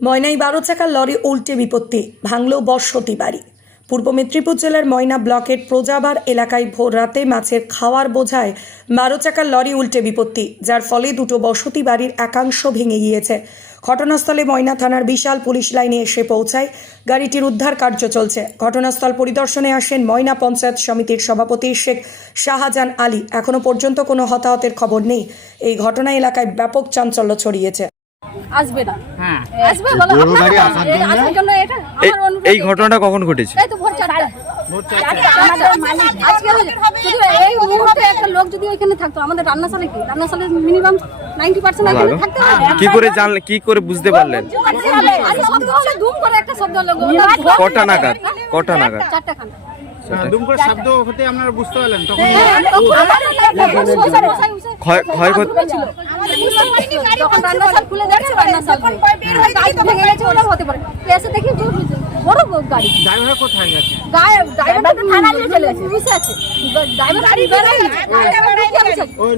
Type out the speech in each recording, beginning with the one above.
ময়নাই বারো চাকার লরি উল্টে বিপত্তি, ভাঙল বর্ষতি বাড়ি। পূর্ব মেদিনীপুর জেলার ময়না ব্লকের প্রজাবার এলাকায় ভোর রাতে মাছের খাওয়ার বোঝায় বারো চাকার লরি উল্টে বিপত্তি, যার ফলে দুটো বসতি বাড়ির একাংশ ভেঙে গিয়েছে। ঘটনাস্থলে ময়না থানার বিশাল পুলিশ লাইনে এসে পৌঁছায়। গাড়িটির উদ্ধার কার্য চলছে। ঘটনাস্থল পরিদর্শনে আসেন ময়না পঞ্চায়েত সমিতির সভাপতি শেখ শাহজাহান আলী। এখনও পর্যন্ত কোনো হতাহতের খবর নেই। এই ঘটনা এলাকায় ব্যাপক চাঞ্চল্য ছড়িয়েছে। আসবে না হ্যাঁ আসবে বলো? এটা এই- ঘটনাটা কখন ঘটেছে এই তো ভোর চারটা ভোর আজকে চারটে। আমাদের মালিক আজকে যদি এই মুহূর্তে একটা লোক যদি ওইখানে থাকতো আমাদের রান্নাশালে কি রান্নাশালে মিনিমাম থাকতে করে জানলে কি করে বুঝতে পারলেন আরে শব্দ হলে ধুম করে একটা শব্দ হলো কটা নাগাদ কটা নাগাদ চারটা খান হ্যাঁ, দুম করে শব্দ হতে আপনারা বুঝতে পারলেন তখন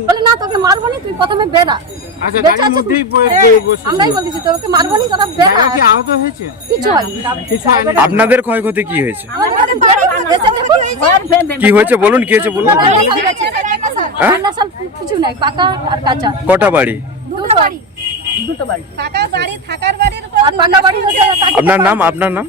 বড় না তোকে মারবো না তুই প্রথমে বেরা আচ্ছা গাড়ির মধ্যেই হ্যাঁ, বসেছিল। আমরাই বলতেছি তোকে মারবো না তোরা কি আহত হয়েছে? কিছু হয় কিছু আপনাদের ক্ষয়ক্ষতি কি হয়েছে? দেখুন কি হয়েছে? বলুন কি হয়েছে বলুন। হ্যাঁ? কিছু নাই পাকা আর কাঁচা। কটা বাড়ি? দুটো বাড়ি। দুটো বাড়ি। থাকার বাড়ি থাকার বাড়ির উপর আর পাকা বাড়ি হচ্ছে আপনার নাম আপনার নাম?